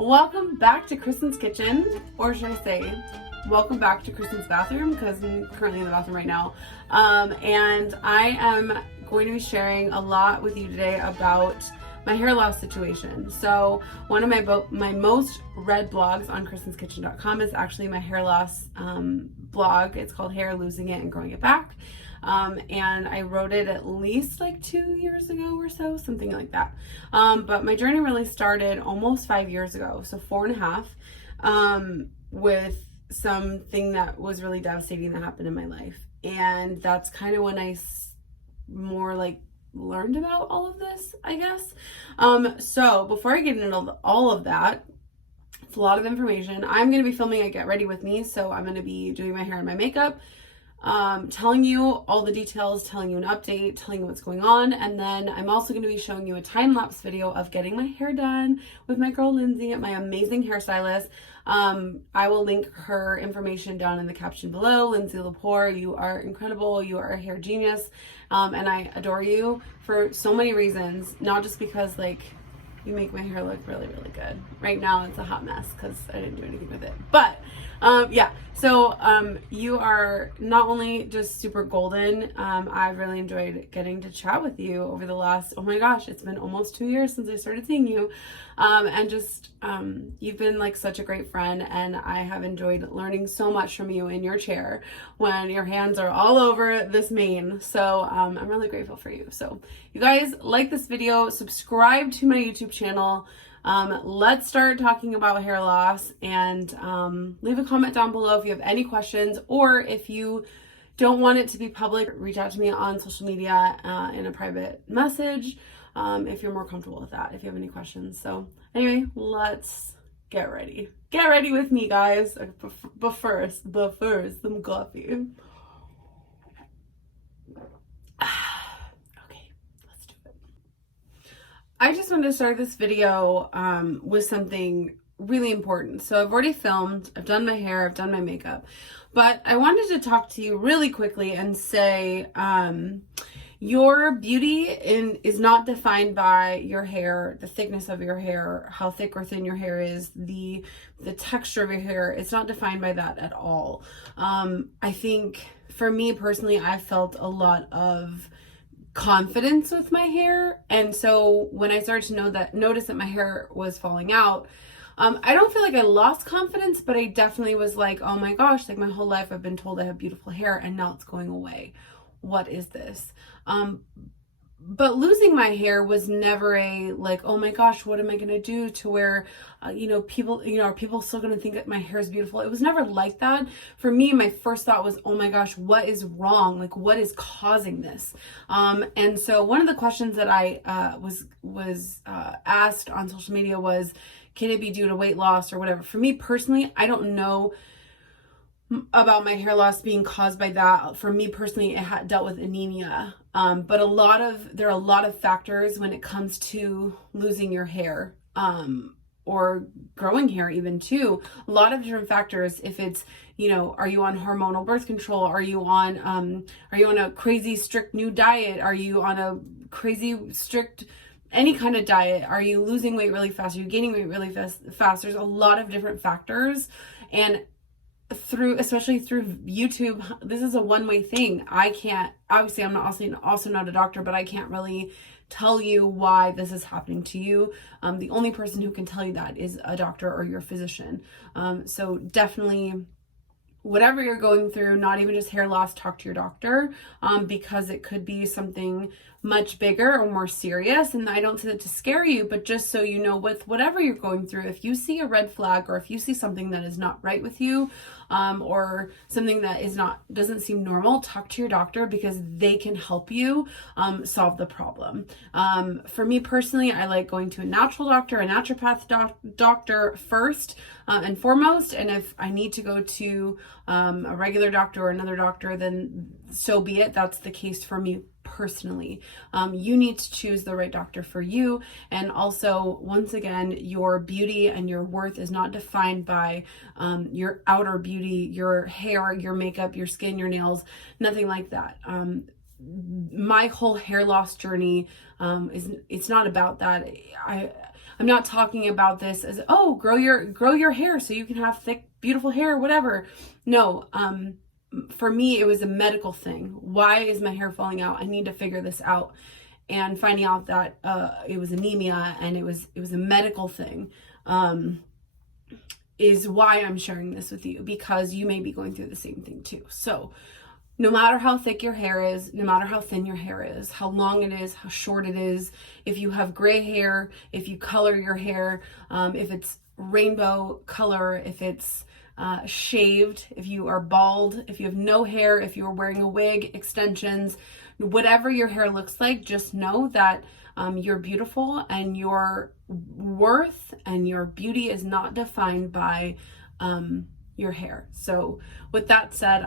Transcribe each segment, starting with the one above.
Welcome back to Krysten's kitchen, or should I say, welcome back to Krysten's bathroom, because I'm currently in the bathroom right now. And I am going to be sharing a lot with you today about my hair loss situation. So one of my most read blogs on Krysten'sKitchen.com is actually my hair loss blog. It's called Hair, Losing It and Growing It Back. And I wrote it at least like 2 years ago or so, something like that. But my journey really started almost 5 years ago, so 4.5, with something that was really devastating that happened in my life. And that's kind of when I more like learned about all of this, I guess. So before I get into all of that, it's a lot of information. I'm going to be filming a Get Ready With Me, so I'm going to be doing my hair and my makeup, telling you all the details, telling you an update, telling you what's going on, and then I'm also going to be showing you a time-lapse video of getting my hair done with my girl Lindsay, my amazing hairstylist. I will link her information down in the caption below. Lindsay Lepore, you are incredible. You are a hair genius, and I adore you for so many reasons, not just because like you make my hair look really, really good. Right now it's a hot mess because I didn't do anything with it. But yeah, so you are not only just super golden, I've really enjoyed getting to chat with you over the last, oh my gosh, it's been almost 2 years since I started seeing you. And just, you've been like such a great friend, and I have enjoyed learning so much from you in your chair when your hands are all over this mane. So I'm really grateful for you. So you guys, like this video, subscribe to my YouTube channel. Let's start talking about hair loss, and leave a comment down below if you have any questions, or if you don't want it to be public, reach out to me on social media in a private message if you're more comfortable with that, if you have any questions. So anyway, let's get ready. Get ready with me, guys. But first, some coffee. I just wanted to start this video with something really important. So I've already filmed, I've done my hair, I've done my makeup, but I wanted to talk to you really quickly and say your beauty is not defined by your hair, the thickness of your hair, how thick or thin your hair is, the texture of your hair. It's not defined by that at all. I think for me personally, I felt a lot of confidence with my hair, and so when I started to notice that my hair was falling out, I don't feel like I lost confidence, but I definitely was like, oh my gosh, like my whole life I've been told I have beautiful hair and now it's going away. What is this? But losing my hair was never a like, oh my gosh, what am I gonna do to where people, are people still gonna think that my hair is beautiful? It was never like that. For me, my first thought was, oh my gosh, what is wrong? Like, what is causing this? And so one of the questions that I was asked on social media was, can it be due to weight loss or whatever? For me personally, I don't know about my hair loss being caused by that. For me personally, it dealt with anemia. But there are a lot of factors when it comes to losing your hair, or growing hair even too. A lot of different factors. If it's, are you on hormonal birth control? Are you on a crazy strict new diet? Are you on a crazy strict any kind of diet? Are you losing weight really fast? Are you gaining weight really fast? There's a lot of different factors, and especially through YouTube, this is a one-way thing. I can't, obviously I'm not also not a doctor, but I can't really tell you why this is happening to you. The only person who can tell you that is a doctor or your physician. So definitely, whatever you're going through, not even just hair loss, talk to your doctor, because it could be something much bigger or more serious. And I don't say that to scare you, but just so you know, with whatever you're going through, if you see a red flag, or if you see something that is not right with you, or something that doesn't seem normal, talk to your doctor, because they can help you solve the problem. For me personally, I like going to a natural doctor, a naturopath doctor first and foremost. And if I need to go to a regular doctor or another doctor, then so be it. That's the case for me personally. You need to choose the right doctor for you. And also, once again, your beauty and your worth is not defined by your outer beauty, your hair, your makeup, your skin, your nails, nothing like that. My whole hair loss journey it's not about that. I'm not talking about this as, oh, grow your hair so you can have thick, beautiful hair, whatever. No, for me, it was a medical thing. Why is my hair falling out? I need to figure this out. And finding out that it was anemia and it was a medical thing is why I'm sharing this with you, because you may be going through the same thing too. So no matter how thick your hair is, no matter how thin your hair is, how long it is, how short it is, if you have gray hair, if you color your hair, if it's rainbow color, if it's shaved, if you are bald, if you have no hair, if you are wearing a wig, extensions, whatever your hair looks like, just know that you're beautiful, and your worth and your beauty is not defined by your hair. So with that said,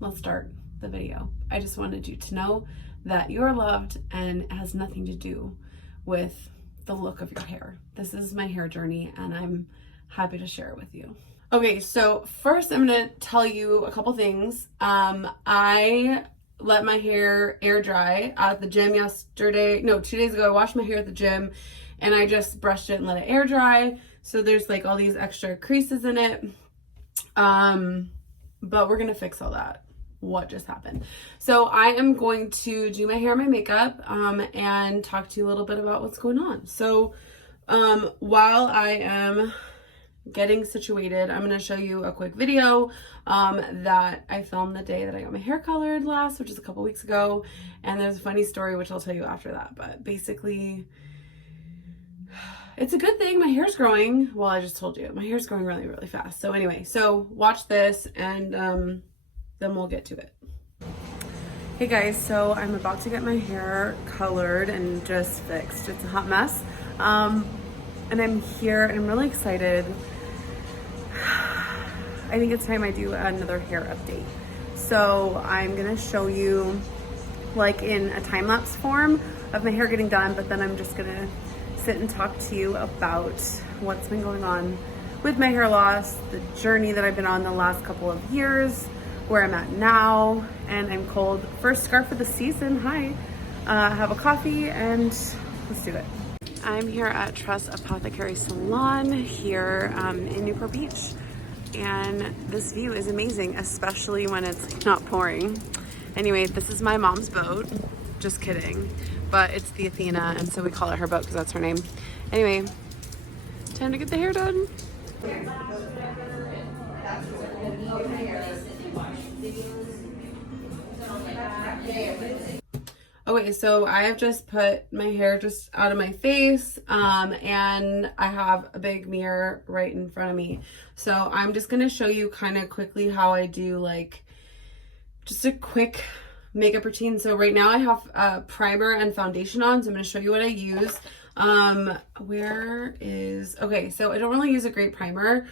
let's start the video. I just wanted you to know that you're loved, and it has nothing to do with the look of your hair. This is my hair journey, and I'm happy to share it with you. Okay, so first I'm gonna tell you a couple things. I let my hair air dry at the gym 2 days ago. I washed my hair at the gym, and I just brushed it and let it air dry. So there's like all these extra creases in it. But we're gonna fix all that. What just happened? So I am going to do my hair and my makeup, and talk to you a little bit about what's going on. So, while I am getting situated, I'm going to show you a quick video that I filmed the day that I got my hair colored last, which is a couple weeks ago. And there's a funny story, which I'll tell you after that. But basically, it's a good thing. My hair's growing. Well, I just told you, my hair's growing really, really fast. So anyway, so watch this, and then we'll get to it. Hey guys, so I'm about to get my hair colored and just fixed. It's a hot mess. And I'm here, and I'm really excited. I think it's time I do another hair update. So I'm gonna show you like in a time-lapse form of my hair getting done, but then I'm just gonna sit and talk to you about what's been going on with my hair loss, the journey that I've been on the last couple of years, where I'm at now, and I'm cold. First scarf of the season, hi. Have a coffee, and let's do it. I'm here at Trust Apothecary Salon here in Newport Beach, and this view is amazing, especially when it's not pouring. Anyway, this is my mom's boat. Just kidding, but it's the Athena, and so we call it her boat because that's her name. Anyway, time to get the hair done. Okay, so I have just put my hair just out of my face, and I have a big mirror right in front of me. So I'm just gonna show you kind of quickly how I do like just a quick makeup routine. So right now I have primer and foundation on, so I'm gonna show you what I use. Okay, so I don't really use a great primer.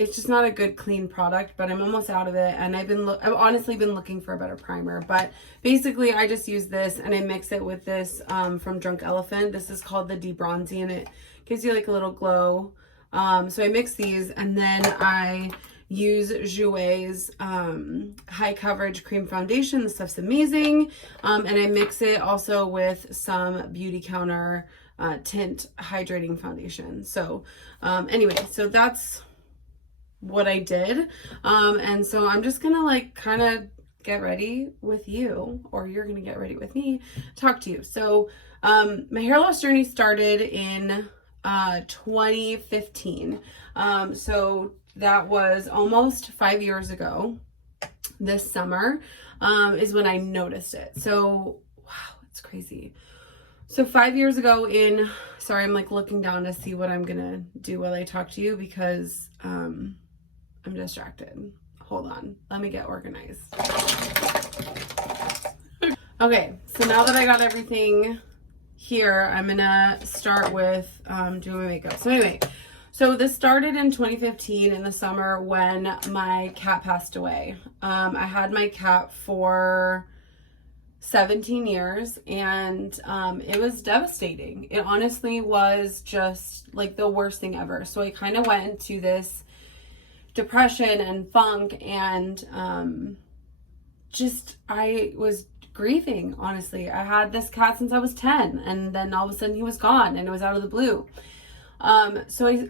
It's just not a good clean product, but I'm almost out of it, and I've honestly been looking for a better primer. But basically I just use this, and I mix it with this from Drunk Elephant. This is called the Debronzy, and it gives you like a little glow. So I mix these, and then I use Jouer's high coverage cream foundation. This stuff's amazing. And I mix it also with some Beauty Counter tint hydrating foundation. So anyway, so that's what I did. And so I'm just gonna like kind of get ready with you, or you're gonna get ready with me, talk to you. So my hair loss journey started in 2015. So that was almost 5 years ago. This summer is when I noticed it. So wow, it's crazy. So 5 years ago sorry, I'm like looking down to see what I'm gonna do while I talk to you, because I'm distracted. Hold on, let me get organized. Okay, so now that I got everything here, I'm gonna start with doing my makeup. So anyway, so this started in 2015 in the summer when my cat passed away. I had my cat for 17 years, and it was devastating. It honestly was just like the worst thing ever. So I kind of went into this depression and funk, and I was grieving, honestly. I had this cat since I was 10, and then all of a sudden he was gone, and it was out of the blue. So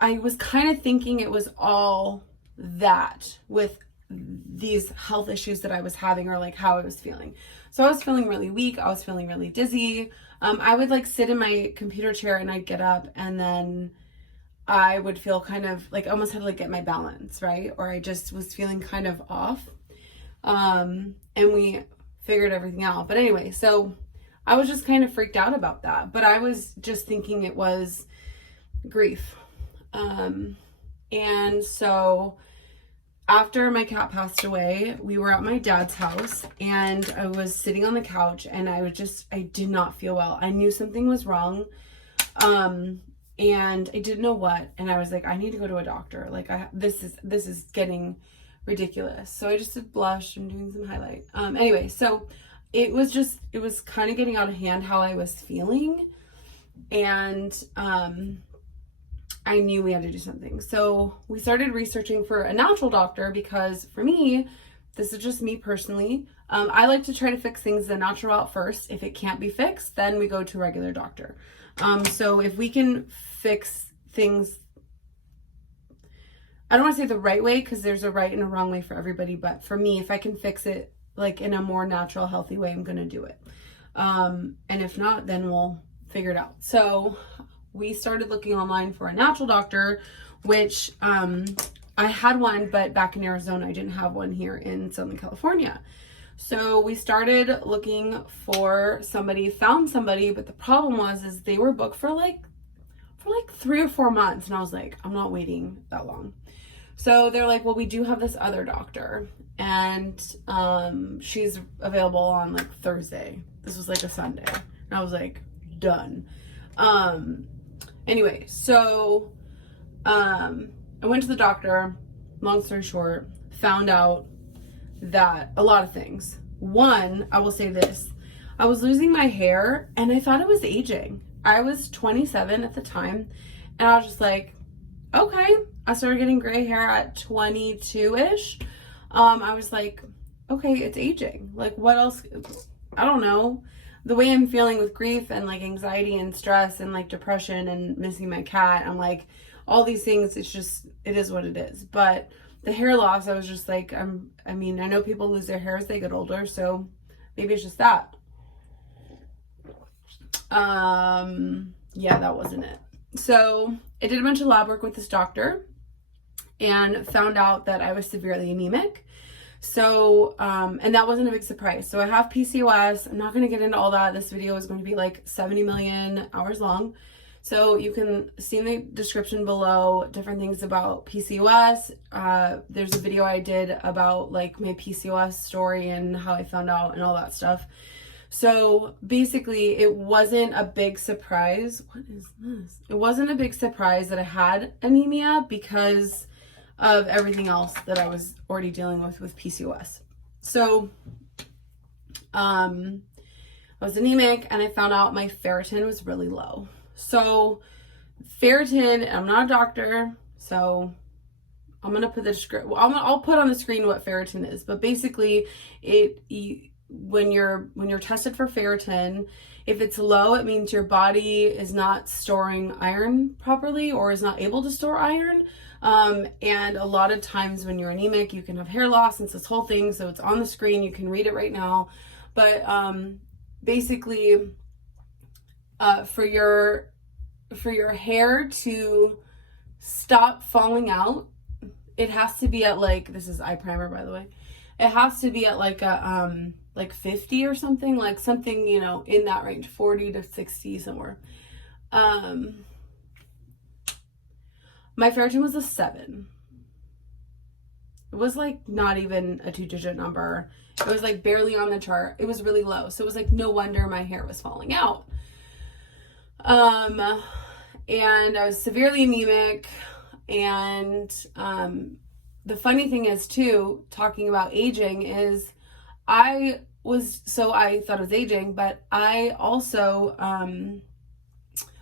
I was kind of thinking it was all that with these health issues that I was having, or like how I was feeling. So I was feeling really weak. I was feeling really dizzy. I would like sit in my computer chair and I'd get up, and then I would feel kind of like almost had to like get my balance, right? Or I just was feeling kind of off. And we figured everything out. But anyway, so I was just kind of freaked out about that. But I was just thinking it was grief. And so after my cat passed away, we were at my dad's house, and I was sitting on the couch, and I did not feel well. I knew something was wrong. And I didn't know what, and I was like, I need to go to a doctor. Like, this is getting ridiculous. So I just did blush. I'm doing some highlight. Anyway, so it was kind of getting out of hand how I was feeling, and I knew we had to do something. So we started researching for a natural doctor, because for me, this is just me personally, I like to try to fix things the natural route first. If it can't be fixed, then we go to a regular doctor. So if we can fix things, I don't want to say the right way, because there's a right and a wrong way for everybody, but for me, if I can fix it like in a more natural, healthy way, I'm going to do it. And if not, then we'll figure it out. So we started looking online for a natural doctor, which I had one, but back in Arizona, I didn't have one here in Southern California. So we started looking for somebody, found somebody, but the problem is they were booked for like 3 or 4 months. And I was like, I'm not waiting that long. So they're like, well, we do have this other doctor, and she's available on like Thursday. This was like a Sunday. And I was like, done. Anyway, so I went to the doctor. Long story short, found out that a lot of things. One, I will say this, I was losing my hair, and I thought it was aging. I was 27 at the time, and I was just like, okay. I started getting gray hair at 22-ish. I was like, okay, it's aging. Like, what else? I don't know. The way I'm feeling with grief and like anxiety and stress and like depression and missing my cat, I'm like, all these things, it is what it is. But the hair loss, I was just like, I know people lose their hair as they get older, so maybe it's just that. Yeah, that wasn't it. So I did a bunch of lab work with this doctor and found out that I was severely anemic. So, and that wasn't a big surprise. So I have PCOS. I'm not going to get into all that. This video is going to be like 70 million hours long. So you can see in the description below different things about PCOS. There's a video I did about like my PCOS story and how I found out and all that stuff. So basically it wasn't a big surprise. What is this? It wasn't a big surprise that I had anemia because of everything else that I was already dealing with PCOS. So, I was anemic, and I found out my ferritin was really low. So ferritin, I'm not a doctor, so I'm going to put I'll put on the screen what ferritin is, but basically when you're tested for ferritin, if it's low, it means your body is not storing iron properly or is not able to store iron. And a lot of times when you're anemic, you can have hair loss, and it's this whole thing. So it's on the screen. You can read it right now. But basically, for your hair to stop falling out, it has to be at like, this is eye primer, by the way. It has to be at like a like 50 or something, like something, in that range, 40 to 60 somewhere. My ferritin was a 7. It was like not even a 2-digit number. It was like barely on the chart. It was really low. So it was like, no wonder my hair was falling out. And I was severely anemic. And the funny thing is too, talking about aging, is I thought it was aging, but I also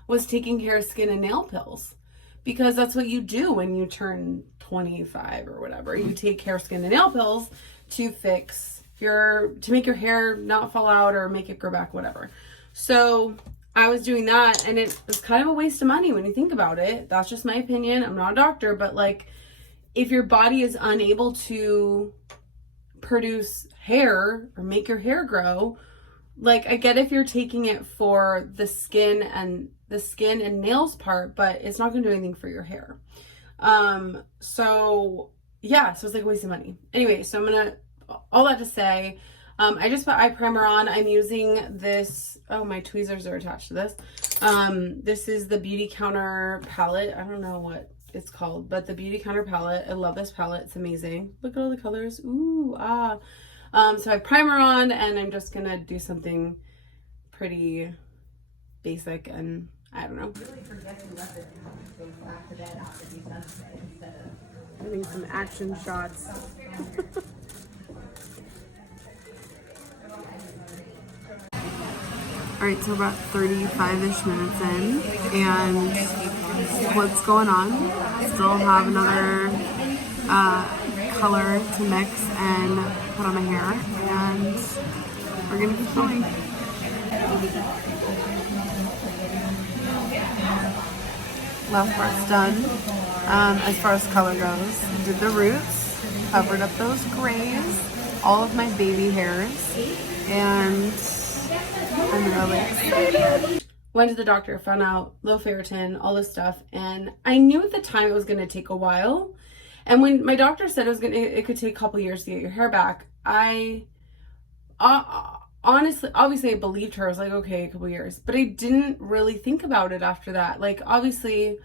was taking hair, skin, and nail pills. Because that's what you do when you turn 25 or whatever. You take hair, skin, and nail pills to fix to make your hair not fall out or make it grow back, whatever. So I was doing that, and it was kind of a waste of money when you think about it. That's just my opinion. I'm not a doctor, but like, if your body is unable to produce hair or make your hair grow, like, I get if you're taking it for the skin and nails part, but it's not going to do anything for your hair. So yeah, so it's like a waste of money. Anyway, so all that to say, I just put eye primer on. I'm using this, oh, my tweezers are attached to this. This is the Beauty Counter palette. I don't know what it's called, but the Beauty Counter palette. I love this palette. It's amazing. Look at all the colors. Ooh, ah. So I have primer on, and I'm just gonna do something pretty basic, and I don't know. Doing some action shots. All right, so about 35-ish minutes in, and what's going on? Still have another color to mix and put on my hair, and we're gonna keep going. Last part's done. As far as color goes, did the roots, covered up those grays, all of my baby hairs, and I'm really excited. Went to the doctor, found out low ferritin, all this stuff, and I knew at the time it was going to take a while. And when my doctor said it could take a couple years to get your hair back, I honestly, obviously I believed her. I was like, okay, a couple years, but I didn't really think about it after that. Like, obviously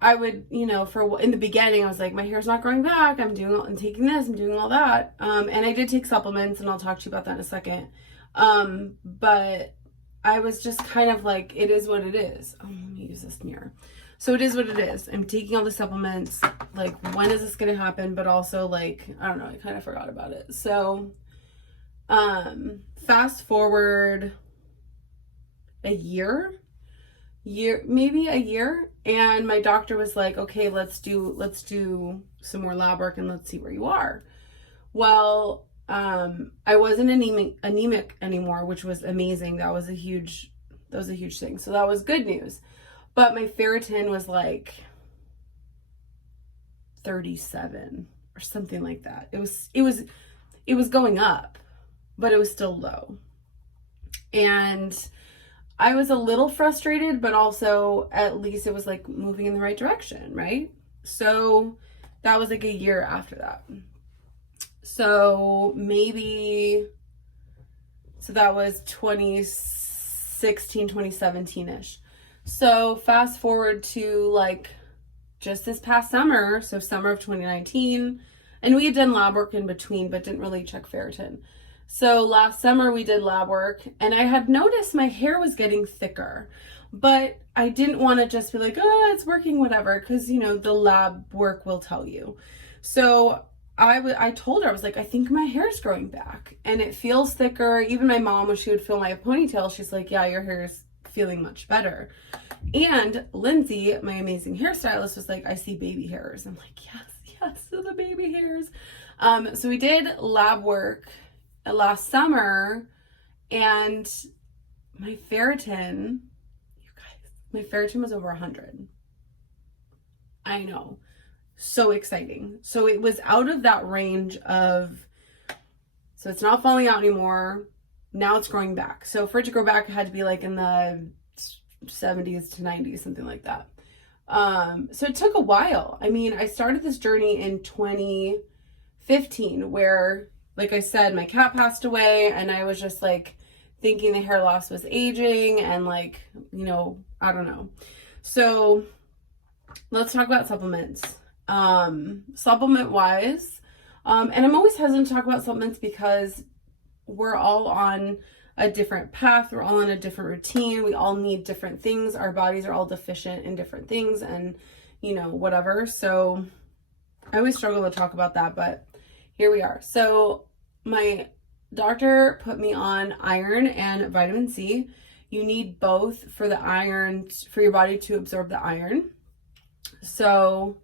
I would, in the beginning, I was like, my hair's not growing back. I'm taking this, I'm doing all that. And I did take supplements, and I'll talk to you about that in a second. But I was just kind of like, it is what it is. Oh, let me use this mirror. So it is what it is. I'm taking all the supplements. Like, when is this going to happen? But also, like, I don't know, I kind of forgot about it. So, fast forward maybe a year. And my doctor was like, okay, let's do some more lab work, and let's see where you are. Well, I wasn't anemic anymore, which was amazing. That was a huge thing. So that was good news. But my ferritin was like 37 or something like that. It was going up, but it was still low. And I was a little frustrated, but also at least it was like moving in the right direction, right? So that was like a year after that. So that was 2016, 2017-ish. So fast forward to like just this past summer, so summer of 2019, and we had done lab work in between, but didn't really check ferritin. So last summer we did lab work, and I had noticed my hair was getting thicker, but I didn't want to just be like, oh, it's working, whatever, because, the lab work will tell you. So I told her, I was like, I think my hair's growing back, and it feels thicker. Even my mom, when she would feel my ponytail, she's like, yeah, your hair's feeling much better. And Lindsay, my amazing hairstylist, was like, I see baby hairs. I'm like, yes, so the baby hairs. So we did lab work last summer, and my ferritin was over 100. I know. So exciting. So it was out of that range of, so it's not falling out anymore. Now it's growing back. So for it to grow back, it had to be like in the 70s to 90s, something like that. So it took a while. I mean, I started this journey in 2015 where, like I said, my cat passed away, and I was just like thinking the hair loss was aging, and like, I don't know. So let's talk about supplements. Supplement wise, and I'm always hesitant to talk about supplements because we're all on a different path. We're all on a different routine. We all need different things. Our bodies are all deficient in different things, and whatever. So I always struggle to talk about that, but here we are. So my doctor put me on iron and vitamin C. You need both for the iron, for your body to absorb the iron. So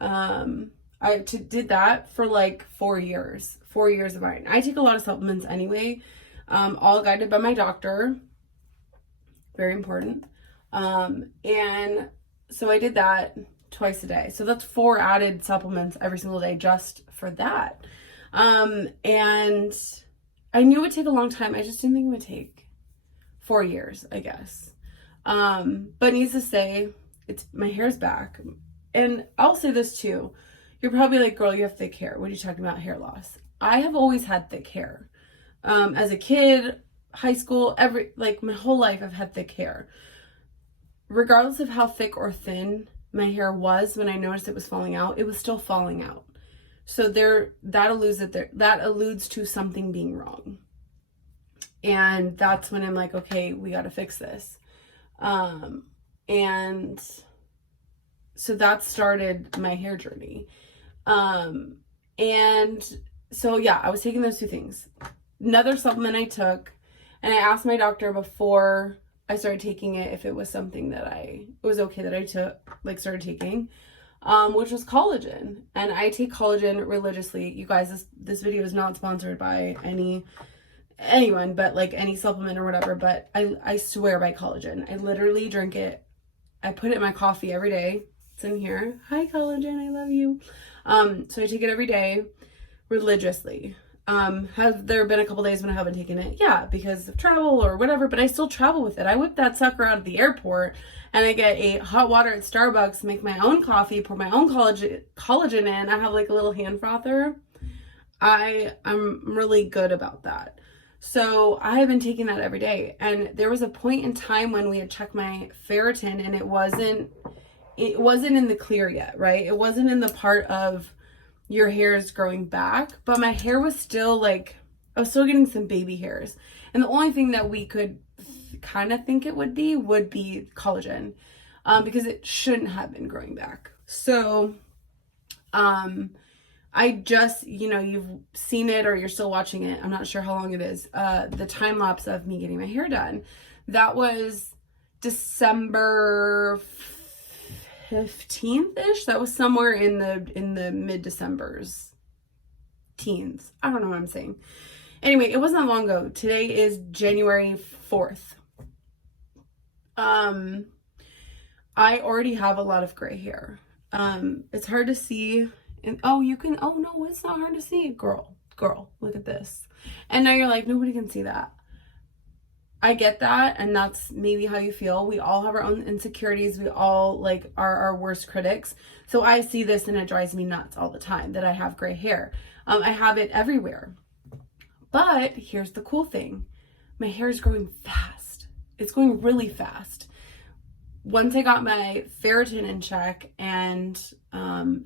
I did that for like 4 years. 4 years of iron. I take a lot of supplements anyway, all guided by my doctor. Very important. And so I did that twice a day. So that's 4 added supplements every single day just for that. And I knew it would take a long time. I just didn't think it would take 4 years, I guess. But needless to say, my hair's back. And I'll say this too. You're probably like, girl, you have thick hair. What are you talking about, hair loss? I have always had thick hair. As a kid, high school, my whole life I've had thick hair. Regardless of how thick or thin my hair was when I noticed it was falling out, it was still falling out. So that alludes to something being wrong. And that's when I'm like, okay, we got to fix this. And so that started my hair journey. And so yeah, I was taking those 2 things. Another supplement I took, and I asked my doctor before I started taking it if it was something that it was okay that I started taking, which was collagen. And I take collagen religiously. You guys, this video is not sponsored by anyone, but like any supplement or whatever, but I swear by collagen. I literally drink it. I put it in my coffee every day. It's in here. Hi, collagen, I love you. So I take it every day religiously. Have there been a couple days when I haven't taken it? Yeah, because of travel or whatever, but I still travel with it. I whip that sucker out of the airport and I get a hot water at Starbucks, make my own coffee, pour my own collagen in. I have like a little hand frother. I'm really good about that. So I have been taking that every day. And there was a point in time when we had checked my ferritin and it wasn't in the clear yet, right? It wasn't in the part of your hair is growing back, but my hair was still I was still getting some baby hairs. And the only thing that we could kind of think it would be collagen, because it shouldn't have been growing back. So, I just, you've seen it or you're still watching it. I'm not sure how long it is. The time lapse of me getting my hair done. That was December 15th-ish. That was somewhere in the mid-December's teens. I don't know what I'm saying. Anyway, it wasn't that long ago. Today is January 4th. I already have a lot of gray hair. It's hard to see. And no, it's not hard to see. Girl, look at this. And now you're like, nobody can see that. I get that, and that's maybe how you feel. We all have our own insecurities. We all are our worst critics. So I see this and it drives me nuts all the time that I have gray hair. I have it everywhere. But here's the cool thing. My hair is growing fast. It's going really fast. Once I got my ferritin in check and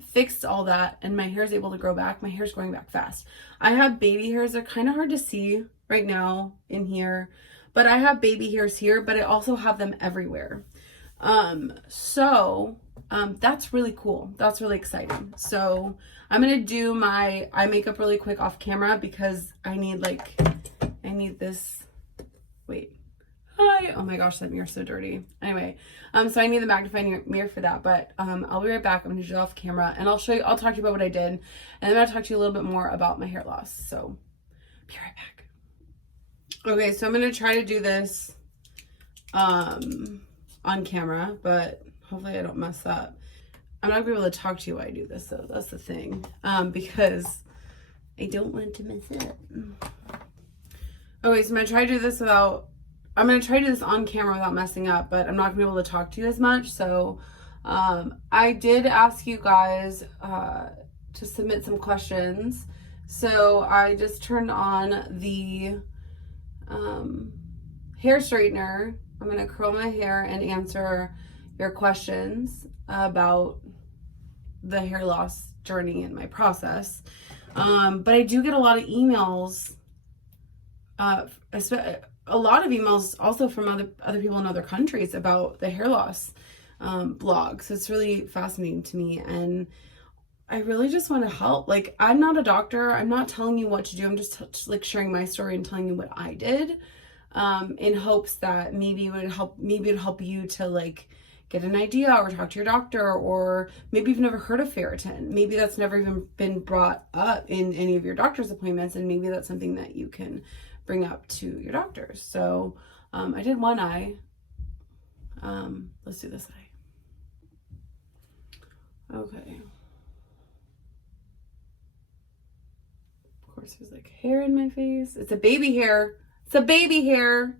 fixed all that and my hair is able to grow back, my hair's growing back fast. I have baby hairs. They're kind of hard to see right now in here. But I have baby hairs here, but I also have them everywhere. So that's really cool. That's really exciting. So I'm going to do my eye makeup really quick off camera because I need this. Wait. Hi. Oh my gosh, that mirror's so dirty. Anyway, so I need the magnifying mirror for that, but I'll be right back. I'm going to do it off camera and I'll talk to you about what I did. And then I'll talk to you a little bit more about my hair loss. So be right back. Okay, so I'm going to try to do this on camera, but hopefully I don't mess up. I'm not going to be able to talk to you while I do this, though. That's the thing, because I don't want to mess up. Okay, so I'm going to try to do this on camera without messing up, but I'm not going to be able to talk to you as much. So I did ask you guys to submit some questions. So I just turned on the hair straightener. I'm going to curl my hair and answer your questions about the hair loss journey and my process. But I do get a lot of emails, a lot of emails also from other people in other countries about the hair loss blog. So it's really fascinating to me. And I really just want to help. I'm not a doctor. I'm not telling you what to do. I'm just sharing my story and telling you what I did, in hopes that maybe it would help you to get an idea or talk to your doctor, or maybe you've never heard of ferritin. Maybe that's never even been brought up in any of your doctor's appointments, and maybe that's something that you can bring up to your doctors. So I did one eye. Let's do this eye. Okay. Of course, there's like hair in my face. It's a baby hair. It's a baby hair.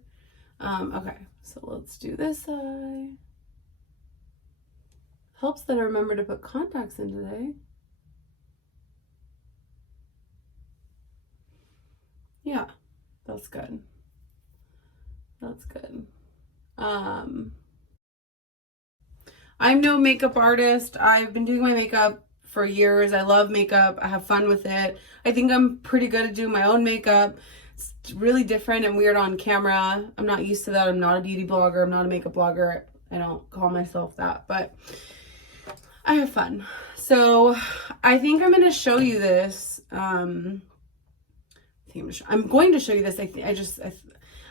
Okay, so let's do this eye. Helps that I remember to put contacts in today. Yeah, that's good. That's good. I'm no makeup artist. I've been doing my makeup for years. I love makeup. I have fun with it. I think I'm pretty good at doing my own makeup. It's really different and weird on camera. I'm not used to that. I'm not a beauty blogger. I'm not a makeup blogger. I don't call myself that, but I have fun. So I think I'm going to show you this. I'm going to show you this.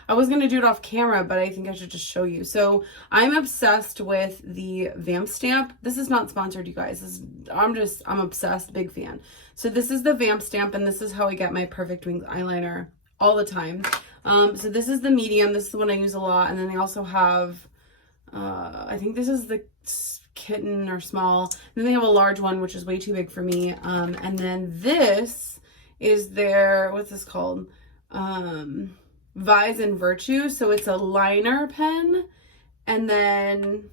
I was going to do it off camera, but I think I should just show you. So I'm obsessed with the Vamp stamp. This is not sponsored, you guys. I'm obsessed, big fan. So this is the Vamp stamp, and this is how I get my Perfect Wings eyeliner all the time. So this is the medium. This is the one I use a lot. And then they also have, I think this is the kitten or small. And then they have a large one, which is way too big for me. And then this is their, what's this called? Vise and Virtue. So it's a liner pen, and then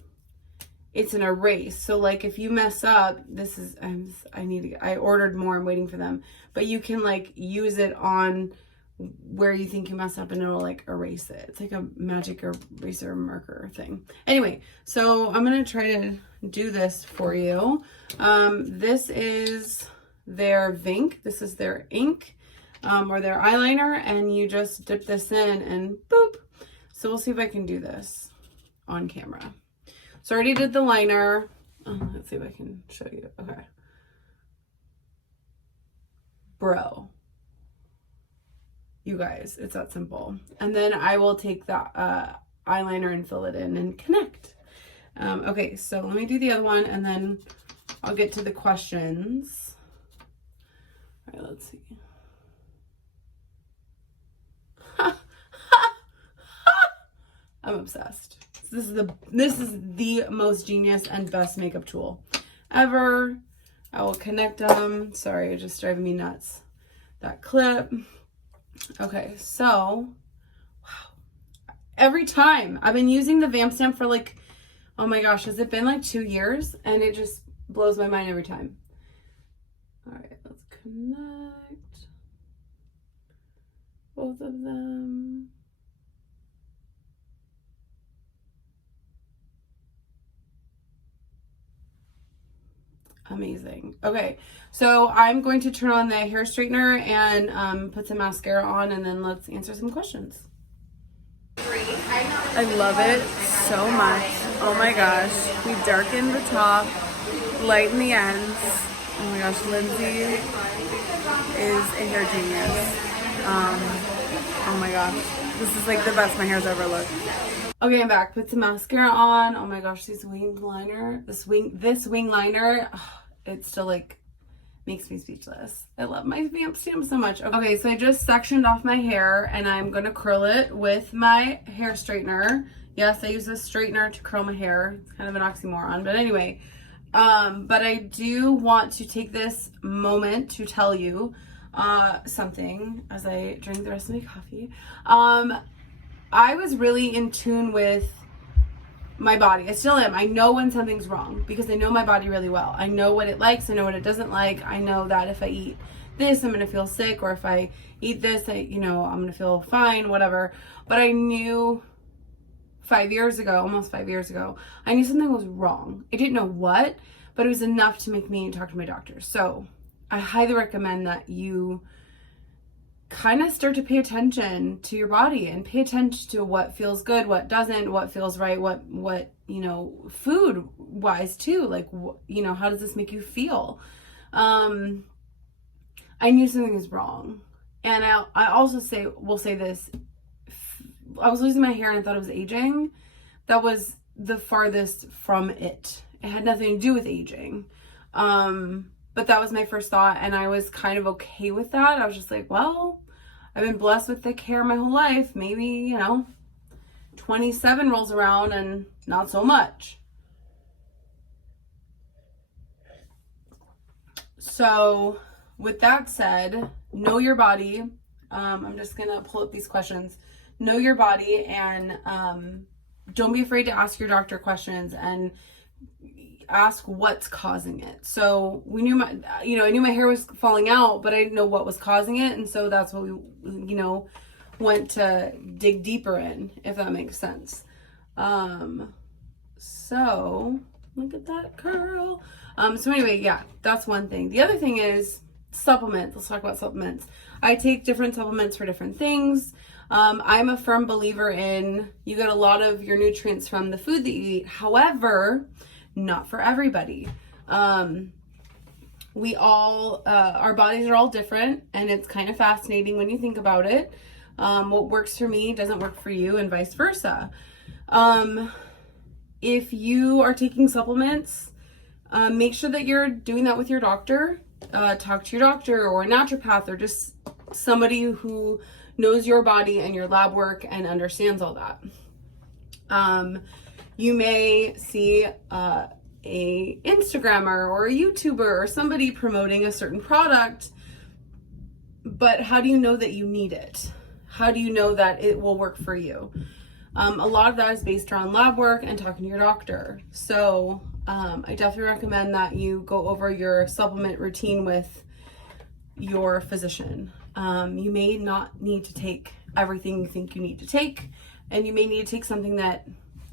it's an erase. So like if you mess up, this is, I ordered more, I'm waiting for them, but you can like use it on where you think you mess up and it'll like erase it. It's like a magic eraser marker thing. Anyway, so I'm going to try to do this for you. This is their Vink. This is their ink. Or their eyeliner, and you just dip this in and boop. So we'll see if I can do this on camera. So I already did the liner. Let's see if I can show you. Okay. Bro. You guys, it's that simple. And then I will take that eyeliner and fill it in and connect. Okay, so let me do the other one, and then I'll get to the questions. All right, let's see. I'm obsessed. This is the most genius and best makeup tool ever. I will connect them. Sorry, it's just driving me nuts. That clip. Okay, so wow. Every time I've been using the Vamp stamp for like, oh my gosh, has it been like 2 years? And it just blows my mind every time. All right, let's connect both of them. Amazing. Okay, so I'm going to turn on the hair straightener and put some mascara on, and then let's answer some questions. I love it so much. Oh my gosh. We darkened the top, lighten the ends. Oh my gosh, Lindsay is a hair genius. Oh my gosh. This is like the best my hair's ever looked. Okay, I'm back. Put some mascara on. Oh my gosh, this wing liner, this wing liner, it still like makes me speechless. I love my Vamp stamp so much. Okay, so I just sectioned off my hair and I'm gonna curl it with my hair straightener. Yes, I use this straightener to curl my hair. It's kind of an oxymoron, but anyway. But I do want to take this moment to tell you something as I drink the rest of my coffee. I was really in tune with my body. I still am. I know when something's wrong because I know my body really well. I know what it likes. I know what it doesn't like. I know that if I eat this, I'm going to feel sick, or if I eat this, I'm going to feel fine, whatever. But I knew 5 years ago, almost 5 years ago, I knew something was wrong. I didn't know what, but it was enough to make me talk to my doctor. So I highly recommend that you kind of start to pay attention to your body and pay attention to what feels good, what doesn't, what feels right, what food wise too, like, how does this make you feel? I knew something was wrong. And I also will say this, I was losing my hair and I thought it was aging. That was the farthest from it. It had nothing to do with aging. But that was my first thought, and I was kind of okay with that. I was just like, well, I've been blessed with thick hair my whole life. Maybe, 27 rolls around and not so much. So with that said, know your body. I'm just going to pull up these questions. Know your body, and don't be afraid to ask your doctor questions and ask what's causing it. So we knew I knew my hair was falling out, but I didn't know what was causing it. And so that's what we, went to dig deeper in, if that makes sense. So look at that curl. So anyway, yeah, that's one thing. The other thing is supplements. Let's talk about supplements. I take different supplements for different things. I'm a firm believer in you get a lot of your nutrients from the food that you eat. However, not for everybody. We all, our bodies are all different, and it's kind of fascinating when you think about it. What works for me doesn't work for you, and vice versa. If you are taking supplements, make sure that you're doing that with your doctor. Talk to your doctor or a naturopath or just somebody who knows your body and your lab work and understands all that. You may see a Instagrammer or a YouTuber or somebody promoting a certain product, but how do you know that you need it? How do you know that it will work for you? A lot of that is based around lab work and talking to your doctor. So I definitely recommend that you go over your supplement routine with your physician. You may not need to take everything you think you need to take, and you may need to take something that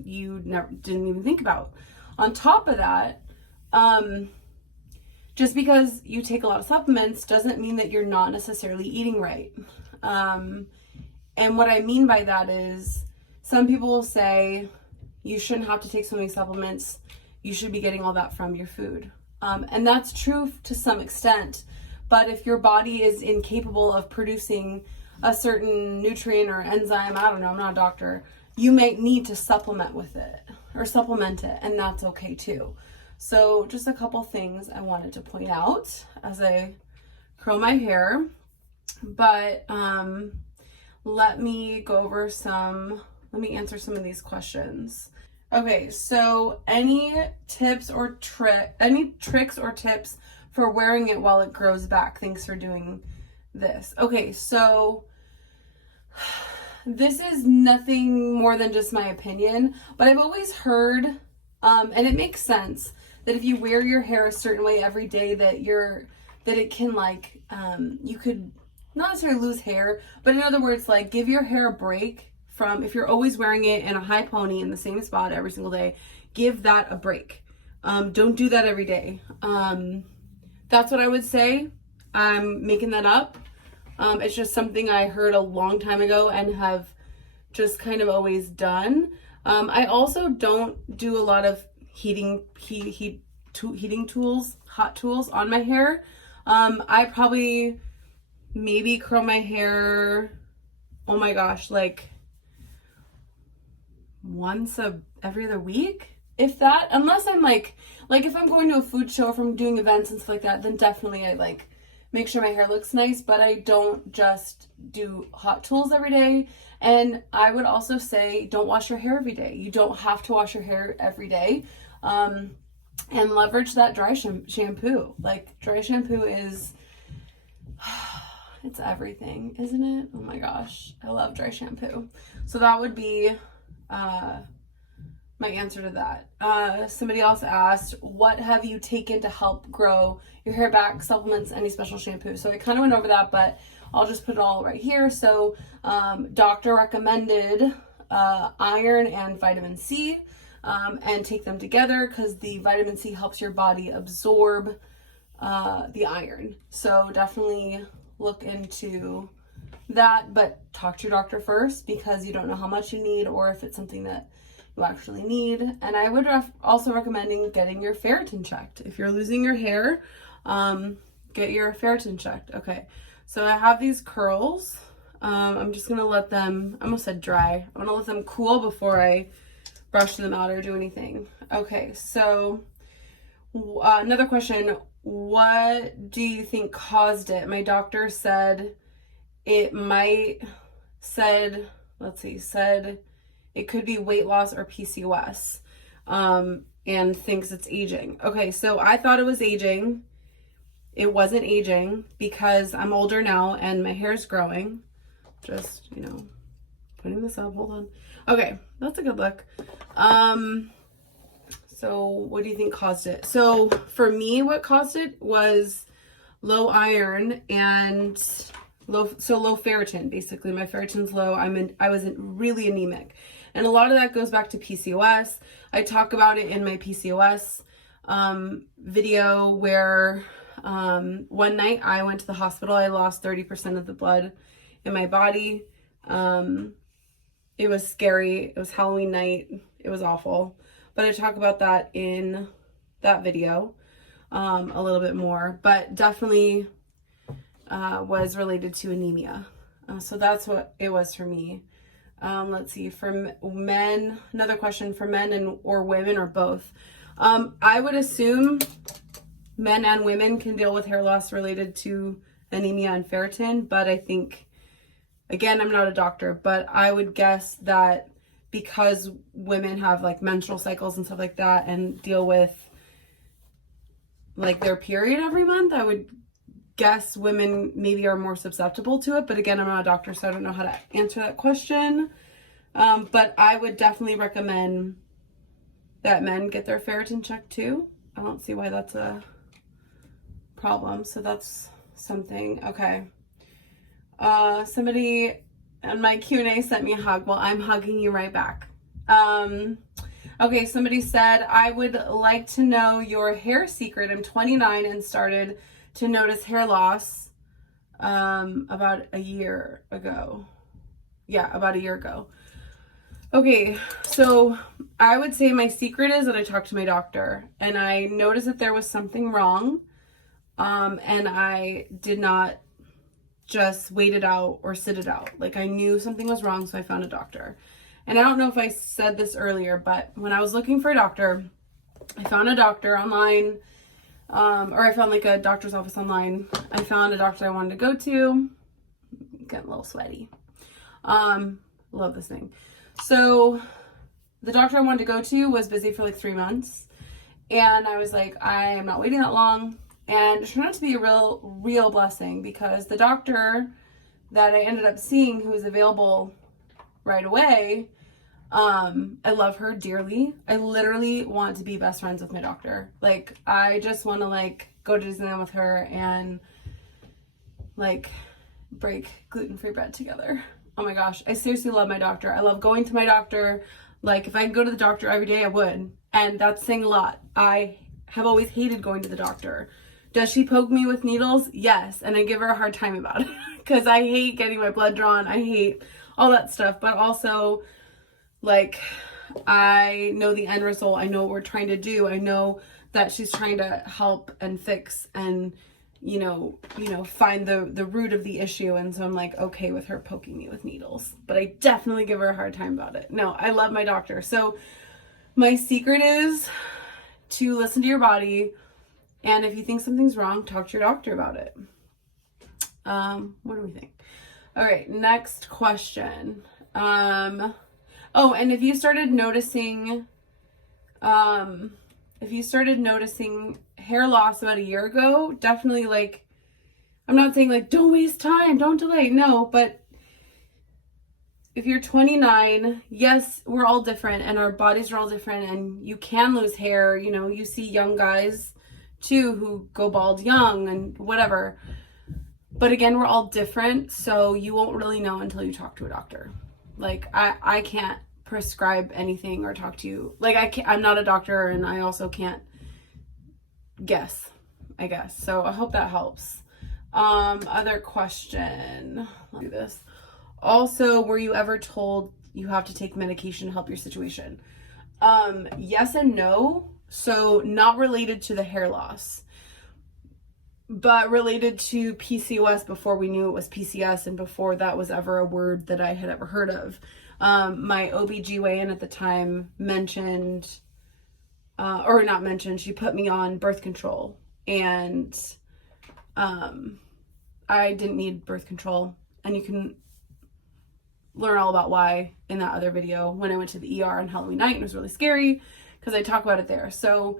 you didn't even think about. On top of that, just because you take a lot of supplements doesn't mean that you're not necessarily eating right. And what I mean by that is some people will say you shouldn't have to take so many supplements. You should be getting all that from your food. And that's true to some extent. But if your body is incapable of producing a certain nutrient or enzyme, I don't know, I'm not a doctor, you may need to supplement with it or supplement it, and that's okay too. So just a couple things I wanted to point out as I curl my hair. But let me answer some of these questions. Okay, so any tricks or tips for wearing it while it grows back? Thanks for doing this. Okay, so this is nothing more than just my opinion, but I've always heard, and it makes sense, that if you wear your hair a certain way every day, that it can you could not necessarily lose hair, but in other words, like give your hair a break from, if you're always wearing it in a high pony in the same spot every single day, give that a break. Don't do that every day. That's what I would say. I'm making that up. It's just something I heard a long time ago and have just kind of always done. I also don't do a lot of heating tools, hot tools on my hair. I probably maybe curl my hair, oh my gosh, like once every other week, if that, unless I'm like if I'm going to a food show, if I'm doing events and stuff like that, then definitely I make sure my hair looks nice, but I don't just do hot tools every day. And I would also say don't wash your hair every day. You don't have to wash your hair every day. And leverage that dry shampoo. Like dry shampoo is, it's everything, isn't it? Oh my gosh, I love dry shampoo. So that would be my answer to that. Somebody else asked, what have you taken to help grow your hair back? Supplements, any special shampoo? So I kind of went over that, but I'll just put it all right here. So doctor recommended iron and vitamin C, and take them together because the vitamin C helps your body absorb the iron. So definitely look into that, but talk to your doctor first because you don't know how much you need or if it's something that you actually need. And I would also recommend getting your ferritin checked. If you're losing your hair, get your ferritin checked. Okay, so I have these curls. I'm just gonna let them, I almost said dry. I'm gonna let them cool before I brush them out or do anything. Okay, so another question. What do you think caused it? My doctor said it said it could be weight loss or PCOS, and thinks it's aging. Okay, so I thought it was aging. It wasn't aging because I'm older now and my hair is growing. Just, putting this up. Hold on. Okay, that's a good look. So what do you think caused it? So for me, what caused it was low iron and low ferritin. Basically, my ferritin's low. I was really anemic. And a lot of that goes back to PCOS. I talk about it in my PCOS video where one night I went to the hospital. I lost 30% of the blood in my body. It was scary. It was Halloween night. It was awful. But I talk about that in that video a little bit more. But definitely was related to anemia. So that's what it was for me. Let's see, for men, another question, for men or women or both. I would assume men and women can deal with hair loss related to anemia and ferritin, but I think, again, I'm not a doctor, but I would guess that because women have like menstrual cycles and stuff like that and deal with like their period every month, I would guess women maybe are more susceptible to it. But again, I'm not a doctor, so I don't know how to answer that question. But I would definitely recommend that men get their ferritin checked too. I don't see why that's a problem. So that's something. Okay. Somebody on my Q&A sent me a hug. Well, I'm hugging you right back. Okay, somebody said, I would like to know your hair secret. I'm 29 and started to notice hair loss about a year ago. Yeah, about a year ago. Okay, so I would say my secret is that I talked to my doctor and I noticed that there was something wrong, and I did not just wait it out or sit it out. Like, I knew something was wrong, so I found a doctor. And I don't know if I said this earlier, but when I was looking for a doctor, I found a doctor online, or I found like a doctor's office online. I found a doctor I wanted to go to. Getting a little sweaty. Love this thing. So the doctor I wanted to go to was busy for like 3 months. And I was like, I am not waiting that long. And it turned out to be a real blessing, because the doctor that I ended up seeing, who was available right away, I love her dearly. I literally want to be best friends with my doctor. Like, I just want to like go to Disneyland with her and like break gluten-free bread together. Oh my gosh, I seriously love my doctor. I love going to my doctor. Like, if I could go to the doctor every day, I would. And that's saying a lot. I have always hated going to the doctor. Does she poke me with needles? Yes. And I give her a hard time about it because I hate getting my blood drawn. I hate all that stuff. But also, like, I know the end result. I know what we're trying to do. I know that she's trying to help and fix and, find the root of the issue. And so I'm like, okay with her poking me with needles. But I definitely give her a hard time about it. No, I love my doctor. So my secret is to listen to your body. And if you think something's wrong, talk to your doctor about it. What do we think? All right, next question. And if you started noticing, hair loss about a year ago, definitely, like, I'm not saying like, don't waste time, don't delay. No, but if you're 29, yes, we're all different and our bodies are all different and you can lose hair. You see young guys too who go bald young and whatever. But again, we're all different, so you won't really know until you talk to a doctor. Like, I can't prescribe anything or talk to you. Like, I'm not a doctor, and I also can't guess, I guess. So I hope that helps. Other question. Let's do this. Also, were you ever told you have to take medication to help your situation? Yes and no. So not related to the hair loss, but related to PCOS before we knew it was PCS and before that was ever a word that I had ever heard of. My OBGYN at the time mentioned, or not mentioned, she put me on birth control, and I didn't need birth control, and you can learn all about why in that other video when I went to the ER on Halloween night, and it was really scary because I talk about it there. So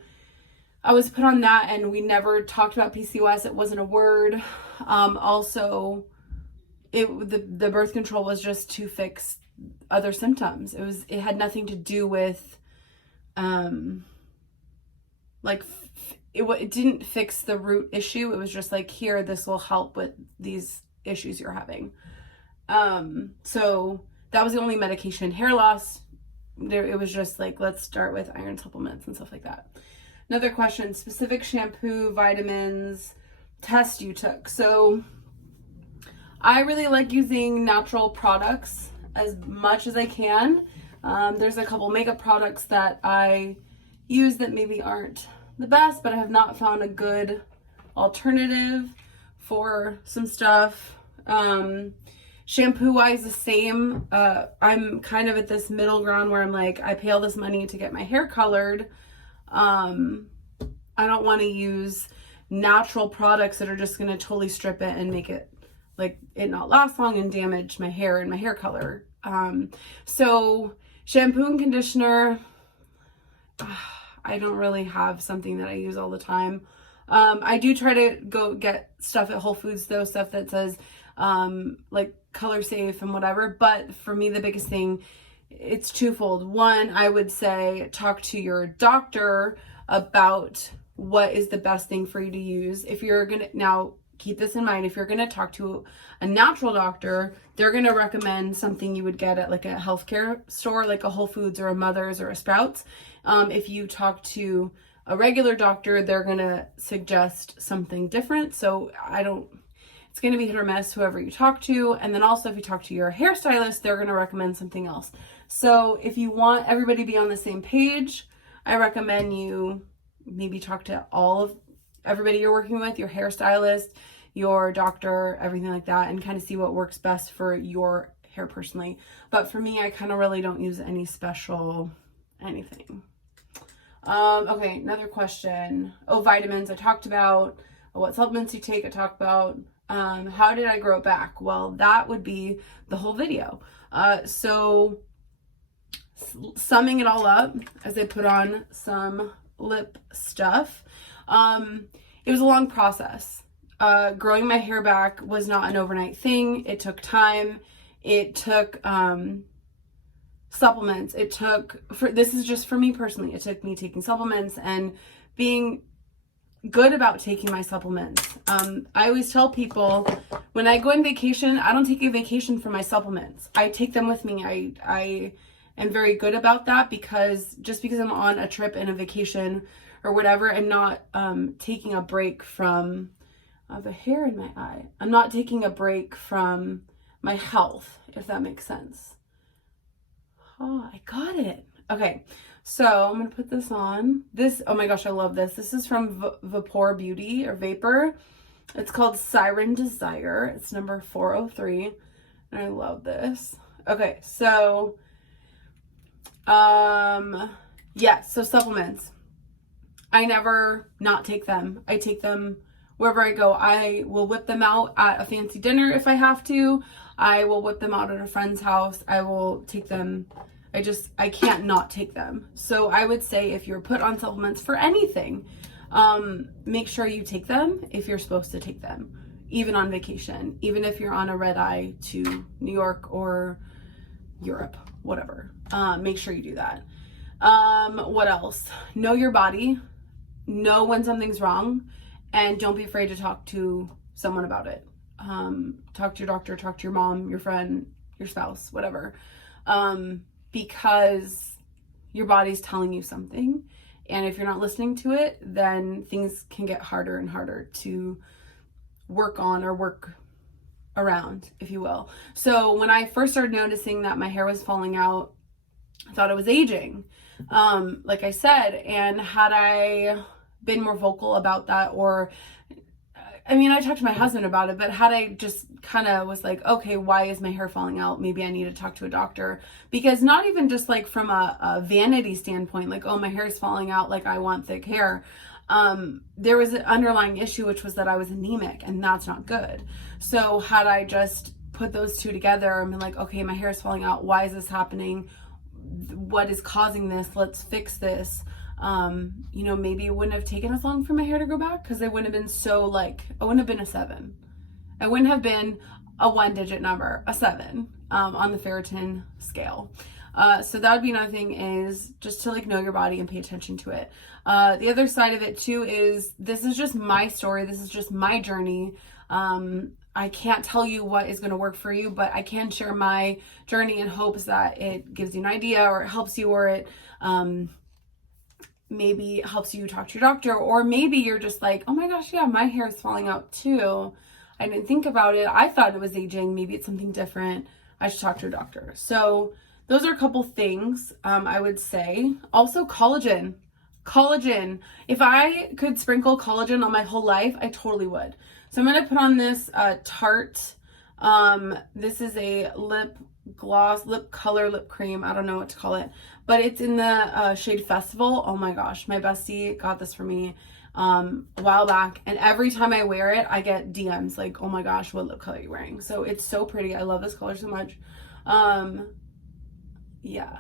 I was put on that, and we never talked about PCOS. It wasn't a word. Also, the birth control was just to fix other symptoms. It had nothing to do with it didn't fix the root issue. It was just like, here, this will help with these issues you're having. So that was the only medication. Hair loss, it was just like, let's start with iron supplements and stuff like that. Another question, specific shampoo, vitamins, test you took. So I really like using natural products as much as I can. There's a couple makeup products that I use that maybe aren't the best, but I have not found a good alternative for some stuff. Shampoo wise, the same. I'm kind of at this middle ground where I'm like, I pay all this money to get my hair colored. I don't want to use natural products that are just going to totally strip it and make it like it not last long and damage my hair and my hair color. So shampoo and conditioner, I don't really have something that I use all the time. I do try to go get stuff at Whole Foods though, stuff that says like color safe and whatever. But for me, the biggest thing, it's twofold. One, I would say talk to your doctor about what is the best thing for you to use. If you're gonna, now keep this in mind, if you're gonna talk to a natural doctor, they're gonna recommend something you would get at like a healthcare store, like a Whole Foods or a Mother's or a Sprouts. If you talk to a regular doctor, they're gonna suggest something different. So it's gonna be hit or miss whoever you talk to. And then also if you talk to your hairstylist, they're gonna recommend something else. So if you want everybody to be on the same page, I recommend you maybe talk to everybody you're working with, your hairstylist, your doctor, everything like that, and kind of see what works best for your hair personally. But for me, I kind of really don't use any special anything. Okay, another question. Oh, vitamins I talked about. What supplements you take I talked about. How did I grow it back? Well, that would be the whole video. So summing it all up, as I put on some lip stuff, it was a long process. Growing my hair back was not an overnight thing. It took time. It took supplements. This is just for me personally. It took me taking supplements and being good about taking my supplements. I always tell people when I go on vacation, I don't take a vacation for my supplements. I take them with me. I am very good about that, because just because I'm on a trip and a vacation or whatever, I'm not taking a break from the hair in my eye. I'm not taking a break from my health, if that makes sense. Oh, I got it. Okay, so I'm gonna put this on. Oh my gosh, I love this. This is from Vapor Beauty or Vapor. It's called Siren Desire. It's number 403, and I love this. Okay, so yeah, so supplements. I never not take them. I take them wherever I go. I will whip them out at a fancy dinner if I have to. I will whip them out at a friend's house. I will take them. I can't not take them. So I would say if you're put on supplements for anything, make sure you take them if you're supposed to take them, even on vacation, even if you're on a red eye to New York or Europe, whatever. Make sure you do that. What else? Know your body. Know when something's wrong, and don't be afraid to talk to someone about it. Talk to your doctor, talk to your mom, your friend, your spouse, whatever. Because your body's telling you something, and if you're not listening to it, then things can get harder and harder to work on or work around, if you will. So when I first started noticing that my hair was falling out, I thought it was aging, like I said, and had I been more vocal about that, or I mean, I talked to my husband about it, but had I just kind of was like, okay, why is my hair falling out? Maybe I need to talk to a doctor. Because not even just like from a vanity standpoint, like, oh, my hair is falling out, like I want thick hair. There was an underlying issue, which was that I was anemic, and that's not good. So had I just put those two together and been like, okay, my hair is falling out. Why is this happening? What is causing this? Let's fix this. You know, maybe it wouldn't have taken as long for my hair to grow back, because I wouldn't have been so like, I wouldn't have been a 7. I wouldn't have been a 1-digit number, a 7, on the ferritin scale. So that would be another thing, is just to like know your body and pay attention to it. The other side of it too is, this is just my story. This is just my journey. I can't tell you what is going to work for you, but I can share my journey in hopes that it gives you an idea, or it helps you, or it, maybe helps you talk to your doctor, or maybe you're just like, oh my gosh, yeah, my hair is falling out too. I didn't think about it. I thought it was aging. Maybe it's something different. I should talk to a doctor. So those are a couple things I would say. Also, collagen. Collagen. If I could sprinkle collagen on my whole life, I totally would. So I'm going to put on this Tarte. This is a lip gloss, lip color, lip cream. I don't know what to call it, but it's in the shade Festival. Oh my gosh, my bestie got this for me a while back, and every time I wear it, I get DMs like, oh my gosh, what lip color are you wearing? So it's so pretty. I love this color so much. Yeah,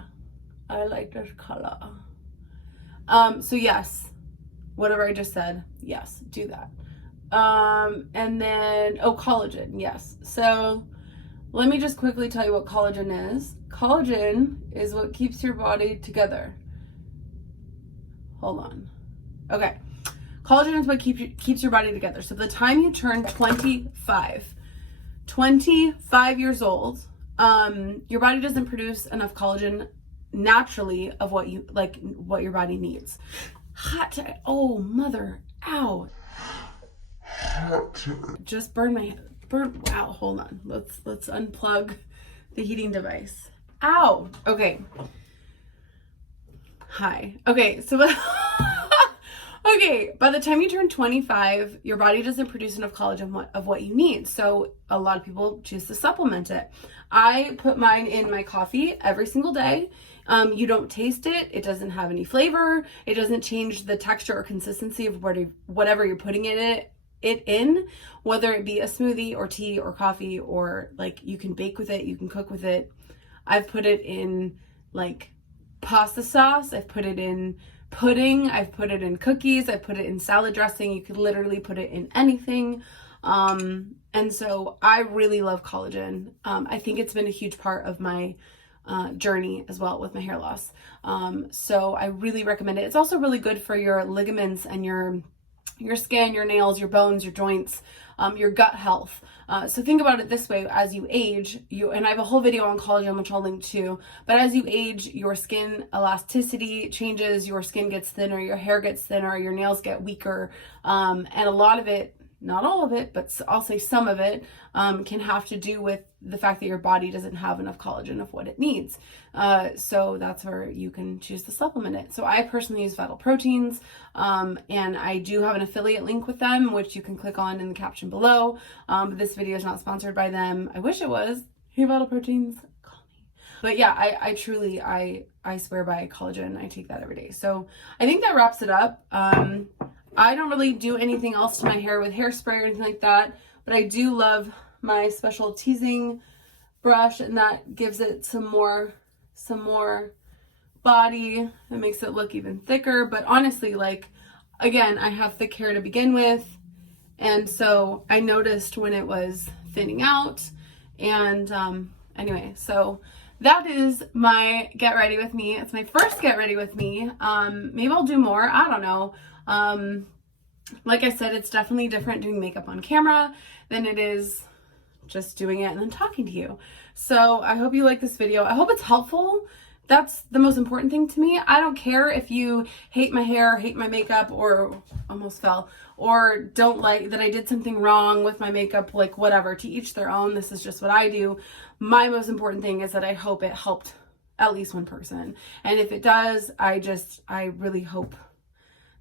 I like this color. So yes, whatever I just said, yes, do that. And then, oh, collagen, yes. So let me just quickly tell you what collagen is. Collagen is what keeps your body together. Hold on. Okay. Collagen is what keeps your body together. So the time you turn 25 years old, your body doesn't produce enough collagen naturally of what your body needs. Oh, mother, ow. Just burned my hand. Wow, hold on. Let's unplug the heating device. Ow. Okay. Hi. Okay, so okay, by the time you turn 25, your body doesn't produce enough collagen of what you need. So a lot of people choose to supplement it. I put mine in my coffee every single day. You don't taste it. It doesn't have any flavor. It doesn't change the texture or consistency of whatever you're putting it in, whether it be a smoothie or tea or coffee, or like you can bake with it, you can cook with it. I've put it in like pasta sauce. I've put it in pudding. I've put it in cookies. I've put it in salad dressing. You could literally put it in anything. And so I really love collagen. I think it's been a huge part of my journey as well with my hair loss. So I really recommend it. It's also really good for your ligaments and your skin, your nails, your bones, your joints, your gut health. So think about it this way: as you age, and I have a whole video on collagen, which I'll link to, but as you age, your skin elasticity changes, your skin gets thinner, your hair gets thinner, your nails get weaker, and a lot of it, not all of it, but I'll say some of it, can have to do with the fact that your body doesn't have enough collagen of what it needs. So that's where you can choose to supplement it. So I personally use Vital Proteins, and I do have an affiliate link with them, which you can click on in the caption below. But this video is not sponsored by them. I wish it was. Hey, Vital Proteins, call me. But yeah, I truly swear by collagen. I take that every day. So I think that wraps it up. I don't really do anything else to my hair with hairspray or anything like that, but I do love my special teasing brush, and that gives it some more body. It makes it look even thicker. But honestly, like, again, I have thick hair to begin with, and so I noticed when it was thinning out. And anyway, so that is my get ready with me. It's my first get ready with me. Maybe I'll do more. I don't know. Like I said, it's definitely different doing makeup on camera than it is just doing it and then talking to you. So I hope you like this video. I hope it's helpful. That's the most important thing to me. I don't care if you hate my hair, hate my makeup, or almost fell, or don't like that I did something wrong with my makeup, like whatever, to each their own. This is just what I do. My most important thing is that I hope it helped at least one person. And if it does, I really hope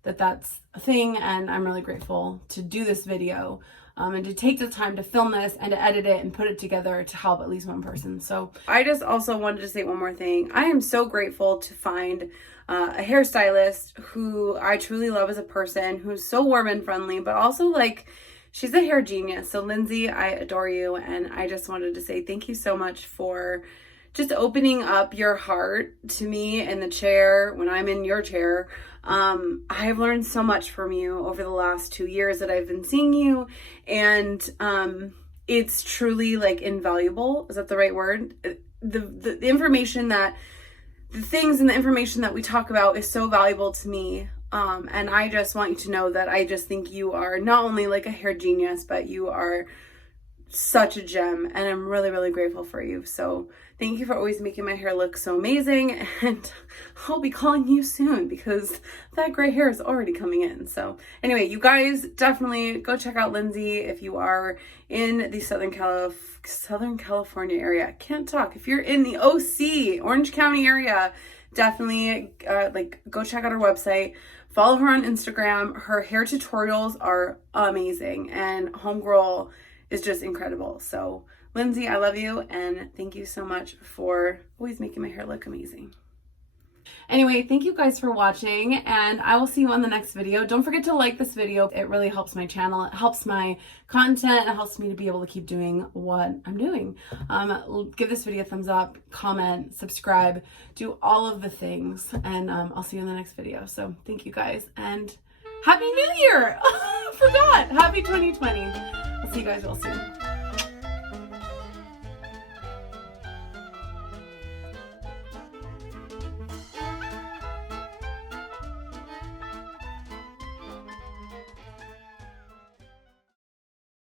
that that's a thing, and I'm really grateful to do this video and to take the time to film this and to edit it and put it together to help at least one person. So I just also wanted to say one more thing. I am so grateful to find a hairstylist who I truly love as a person, who's so warm and friendly, but also like, she's a hair genius. So Lindsay, I adore you, and I just wanted to say thank you so much for just opening up your heart to me in the chair when I'm in your chair. I have learned so much from you over the last 2 years that I've been seeing you, and it's truly like invaluable. Is that the right word? The information that, the things and the information that we talk about is so valuable to me. And I just want you to know that I just think you are not only like a hair genius, but you are such a gem, and I'm really, really grateful for you. So thank you for always making my hair look so amazing, and I'll be calling you soon because that gray hair is already coming in. So anyway, you guys definitely go check out Lindsay if you are in the Southern California area. I can't talk. If you're in the OC, Orange County area, definitely go check out her website. Follow her on Instagram. Her hair tutorials are amazing, and homegirl is just incredible. So Lindsay, I love you, and thank you so much for always making my hair look amazing. Anyway, thank you guys for watching, and I will see you on the next video. Don't forget to like this video. It really helps my channel. It helps my content. It helps me to be able to keep doing what I'm doing. Give this video a thumbs up, comment, subscribe, do all of the things, and I'll see you in the next video. So thank you guys, and Happy New Year! I forgot. Happy 2020. I'll see you guys real soon.